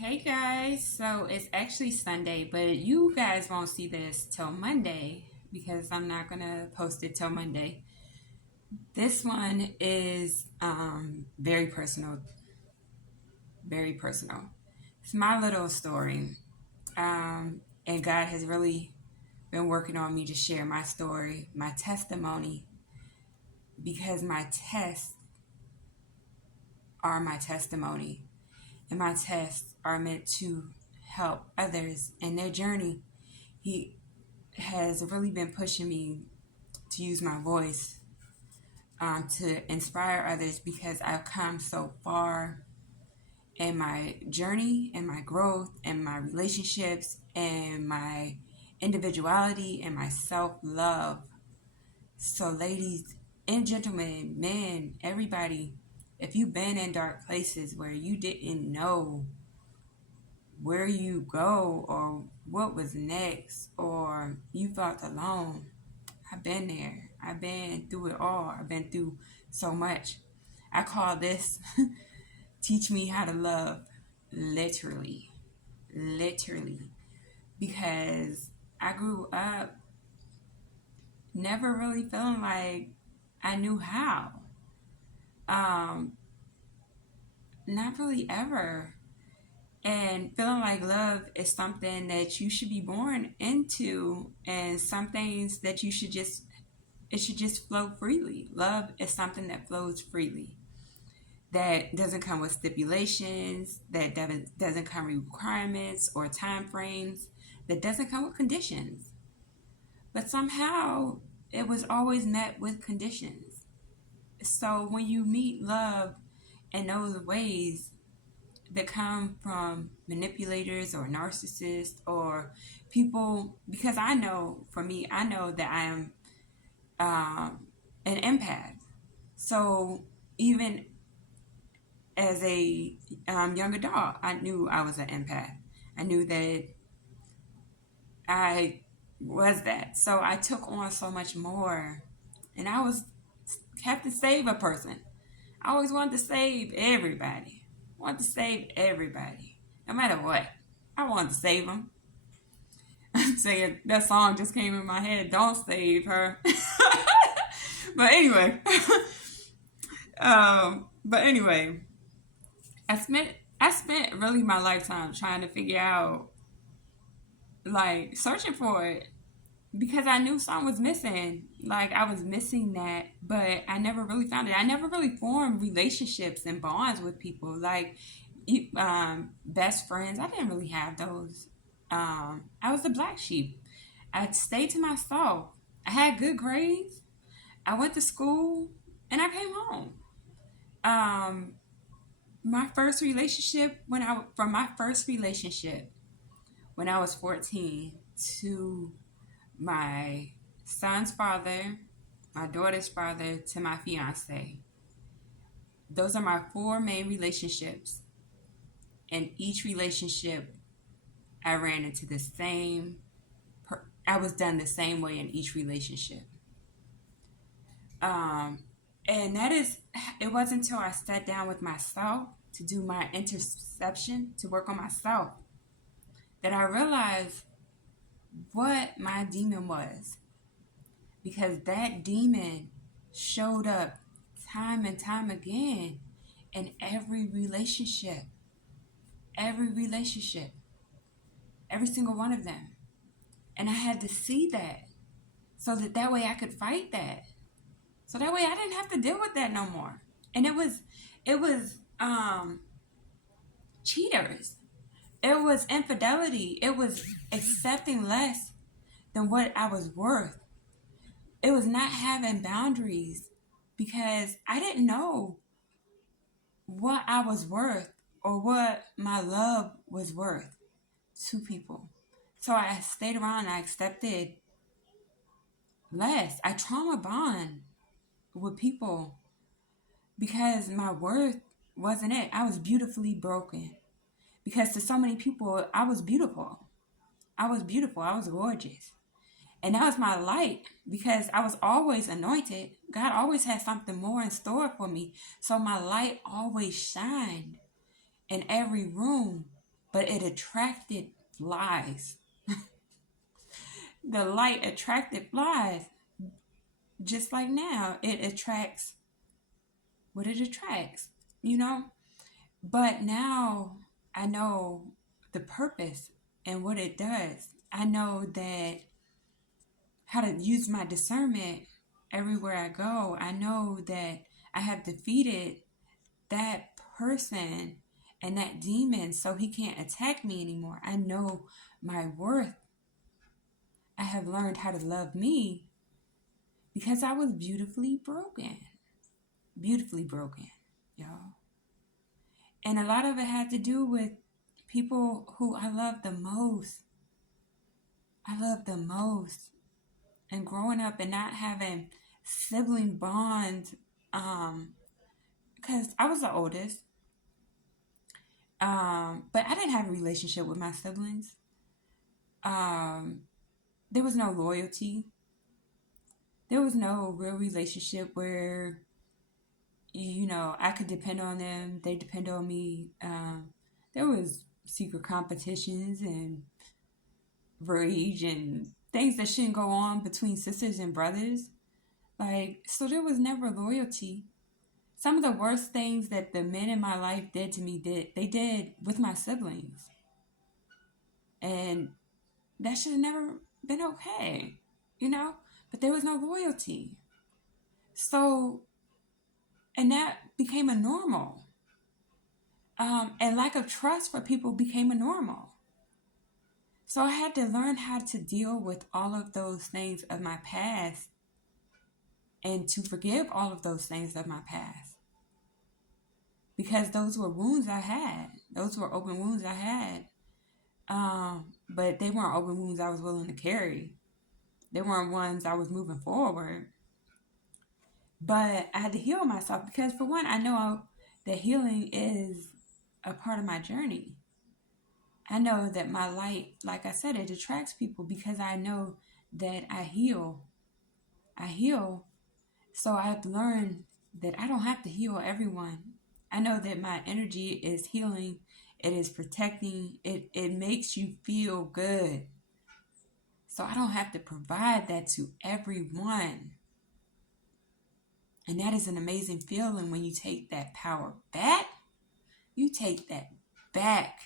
Hey guys, so it's actually Sunday, but you guys won't see this till Monday because I'm not gonna post it till Monday. This one is very personal, very personal. It's my little story, and God has really been working on me to share my story, my testimony, because my tests are my testimony, and my tests are meant to help others in their journey. He has really been pushing me to use my voice to inspire others because I've come so far in my journey and my growth and my relationships and my individuality and my self love. So, ladies and gentlemen, men, everybody, if you've been in dark places where you didn't know where you go or what was next, or you felt alone, I've been there. I've been through it all. I've been through so much. I call this Teach Me How to Love literally. Literally. Because I grew up never really feeling like I knew how. Um, Not really ever. And feeling like love is something that you should be born into, and some things that it should just flow freely. Love is something that flows freely, that doesn't come with stipulations, that doesn't come with requirements or time frames, that doesn't come with conditions. But somehow it was always met with conditions. So when you meet love in those ways that come from manipulators or narcissists or people, because I know, for me, I know that I am an empath. So even as a young adult, I knew I was an empath. I knew that I was that. So I took on so much more, and I was have to save a person. I always wanted to save everybody. I wanted to save everybody, no matter what. I wanted to save them. I'm saying that song just came in my head. Don't save her. but anyway, but anyway, I spent really my lifetime trying to figure out, like, searching for it because I knew something was missing. Like, I was missing that, but I never really found it. I never really formed relationships and bonds with people. Like, best friends, I didn't really have those. I was the black sheep. I stayed to myself. I had good grades. I went to school and I came home. Um, my first relationship, from my first relationship when I was 14 to my son's father, my daughter's father, to my fiance. Those are my four main relationships. And each relationship, I ran into the same, I was done the same way in each relationship. Um, and it wasn't until I sat down with myself to do my interception, to work on myself, that I realized what my demon was. Because that demon showed up time and time again in every relationship, every single one of them. And I had to see that so that way I could fight that. So that way I didn't have to deal with that no more. And it was cheaters. It was infidelity. It was accepting less than what I was worth. It was not having boundaries because I didn't know what I was worth or what my love was worth to people. So I stayed around and I accepted less. I trauma bond with people because my worth wasn't it. I was beautifully broken. Because to so many people, I was beautiful. I was beautiful. I was gorgeous. And that was my light because I was always anointed. God always had something more in store for me. So my light always shined in every room. but it attracted flies. The light attracted flies. Just like now, it attracts what it attracts, you know? But now I know the purpose and what it does. I know that how to use my discernment everywhere I go. I know that I have defeated that person and that demon so he can't attack me anymore. I know my worth. I have learned how to love me because I was beautifully broken. Beautifully broken, y'all. And a lot of it had to do with people who I love the most. I love the most. And growing up and not having sibling bonds, because I was the oldest, but I didn't have a relationship with my siblings. Um, there was no loyalty. There was no real relationship where, I could depend on them. They depend on me. There was secret competitions and rage and things that shouldn't go on between sisters and brothers. So there was never loyalty. Some of the worst things that the men in my life did to me, they did with my siblings. And that should have never been okay, But there was no loyalty. So, and that became a normal. And lack of trust for people became a normal. So I had to learn how to deal with all of those things of my past and to forgive all of those things of my past. Because those were wounds I had. Those were open wounds I had. But they weren't open wounds I was willing to carry. They weren't ones I was moving forward. But I had to heal myself because, for one, I know that healing is a part of my journey. I know that my light, like I said, it attracts people because I know that I heal. I heal. So I've learned that I don't have to heal everyone. I know that my energy is healing. It is protecting. It makes you feel good. So I don't have to provide that to everyone. And that is an amazing feeling when you take that power back. You take that back.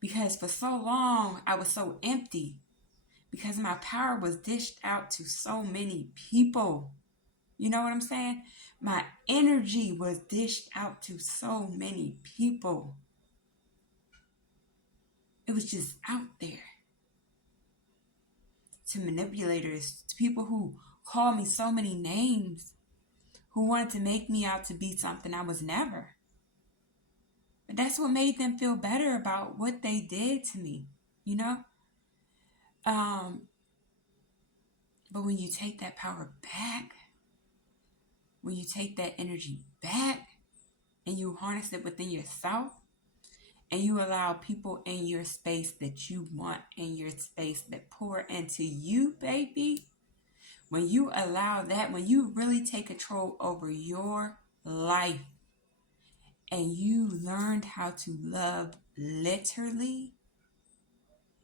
Because for so long, I was so empty. Because my power was dished out to so many people. You know what I'm saying? My energy was dished out to so many people. It was just out there. To manipulators, to people who called me so many names, who wanted to make me out to be something I was never. But that's what made them feel better about what they did to me, But when you take that power back, when you take that energy back and you harness it within yourself and you allow people in your space that you want in your space that pour into you, baby, when you allow that, when you really take control over your life and you learned how to love literally,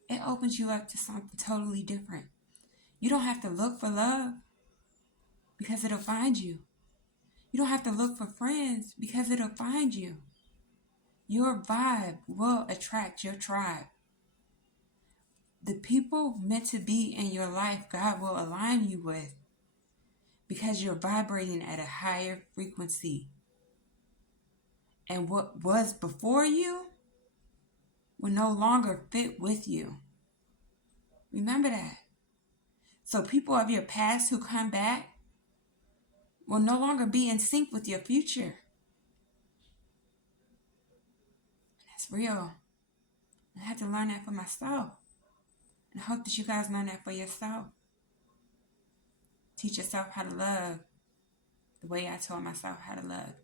it opens you up to something totally different. You don't have to look for love because it'll find you. You don't have to look for friends because it'll find you. Your vibe will attract your tribe. The people meant to be in your life, God will align you with because you're vibrating at a higher frequency. And what was before you will no longer fit with you. Remember that. So people of your past who come back will no longer be in sync with your future. That's real. I had to learn that for myself. And I hope that you guys learn that for yourself. Teach yourself how to love the way I taught myself how to love.